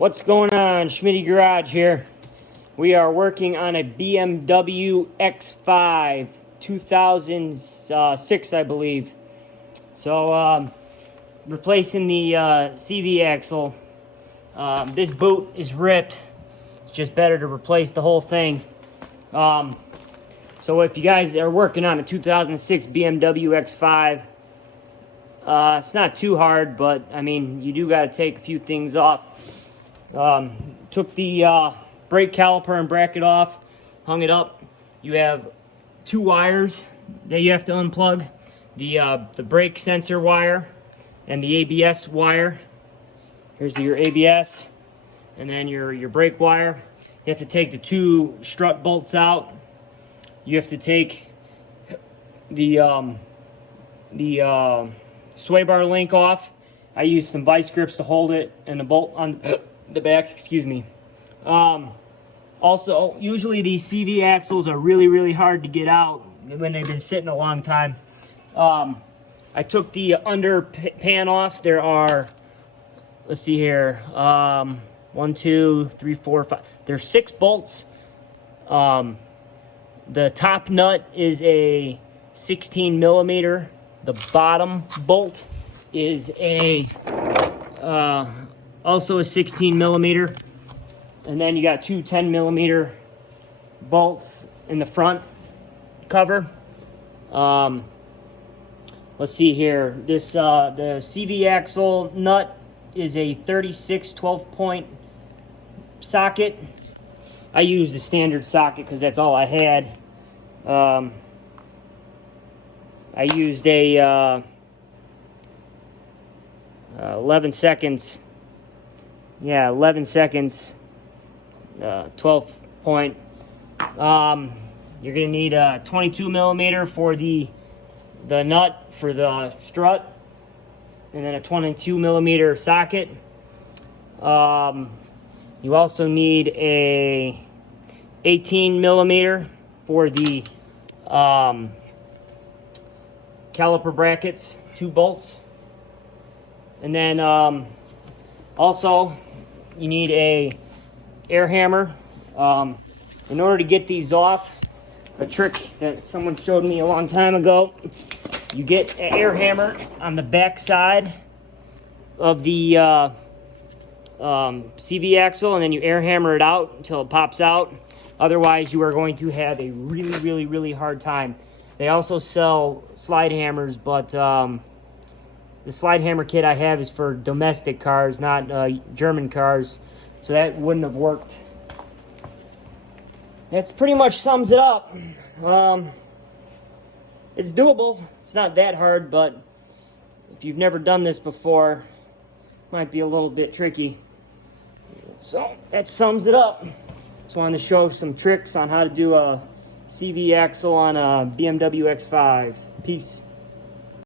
What's going on? Schmitty Garage here. We are working on a BMW X5 2006, I believe. So replacing the CV axle. This boot is ripped. It's just better to replace the whole thing. So if you guys are working on a 2006 BMW X5, it's not too hard, but I mean, you do got to take a few things off. Took the brake caliper and bracket off, hung it up. You have two wires that you have to unplug. The brake sensor wire and the ABS wire. Here's your ABS, and then your brake wire. You have to take the two strut bolts out. You have to take the swaybar link off. I used some vice grips to hold it and the bolt on the back, excuse me. Also, usually these CV axles are really hard to get out when they've been sitting a long time. I took the under pan off. There are, let's see here, 1, 2, 3, 4, 5. There's 6 bolts. The top nut is a 16 millimeter. The bottom bolt is also a 16 millimeter. And then you got two 10 millimeter bolts in the front cover. Let's see here. This the CV axle nut is a 36 12-point socket. I used the standard socket because that's all I had. I used a 11 seconds. Yeah, 11 seconds. 12 point. You're gonna need a 22 millimeter for the nut for the strut, and then a 22 millimeter socket. You also need a 18 millimeter for the caliper brackets, 2 bolts. And then also you need a air hammer. In order to get these off, a trick that someone showed me a long time ago, you get an air hammer on the back side of the CV axle, and then you air hammer it out until it pops out. Otherwise, you are going to have a really hard time. They also sell slide hammers, but the slide hammer kit I have is for domestic cars, not German cars, so that wouldn't have worked. That's pretty much sums it up. It's doable. It's not that hard, but if you've never done this before, it might be a little bit tricky. So that sums it up. Just wanted to show some tricks on how to do a CV axle on a BMW X5. Peace.